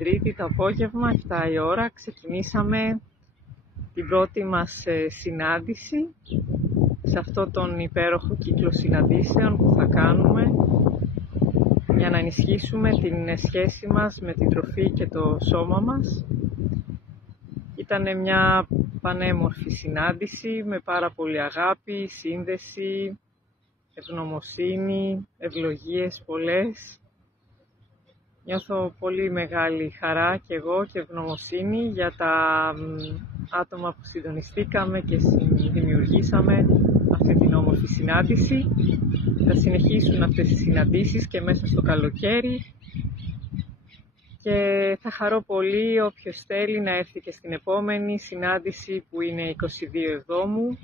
Τρίτη το απόγευμα, 7 η ώρα, ξεκινήσαμε την πρώτη μας συνάντηση σε αυτό τον υπέροχο κύκλο συναντήσεων που θα κάνουμε για να ενισχύσουμε την σχέση μας με την τροφή και το σώμα μας. Ήταν μια πανέμορφη συνάντηση με πάρα πολύ αγάπη, σύνδεση, ευγνωμοσύνη, ευλογίες πολλές. Νιώθω πολύ μεγάλη χαρά και εγώ και ευγνωμοσύνη για τα άτομα που συντονιστήκαμε και δημιουργήσαμε αυτή την όμορφη συνάντηση. Θα συνεχίσουν αυτές οι συναντήσεις και μέσα στο καλοκαίρι και θα χαρώ πολύ όποιος θέλει να έρθει και στην επόμενη συνάντηση που είναι 22 Εβδόμου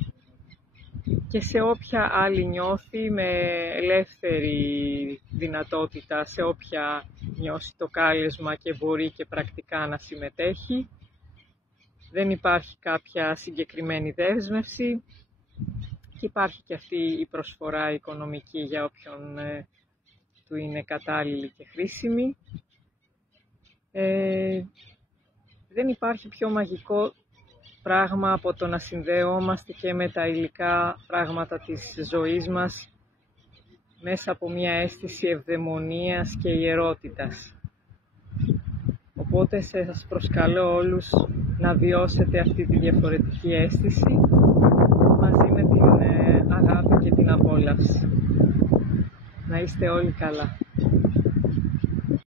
και σε όποια άλλη νιώθει με ελεύθερη δυνατότητα, σε όποια νιώσει το κάλεσμα και μπορεί και πρακτικά να συμμετέχει. Δεν υπάρχει κάποια συγκεκριμένη δέσμευση και υπάρχει και αυτή η προσφορά οικονομική για όποιον του είναι κατάλληλη και χρήσιμη. Δεν υπάρχει πιο μαγικό πράγμα από το να συνδεόμαστε και με τα υλικά πράγματα της ζωής μας μέσα από μια αίσθηση ευδαιμονίας και ιερότητας. Οπότε σας προσκαλώ όλους να βιώσετε αυτή τη διαφορετική αίσθηση μαζί με την αγάπη και την απόλαυση. Να είστε όλοι καλά.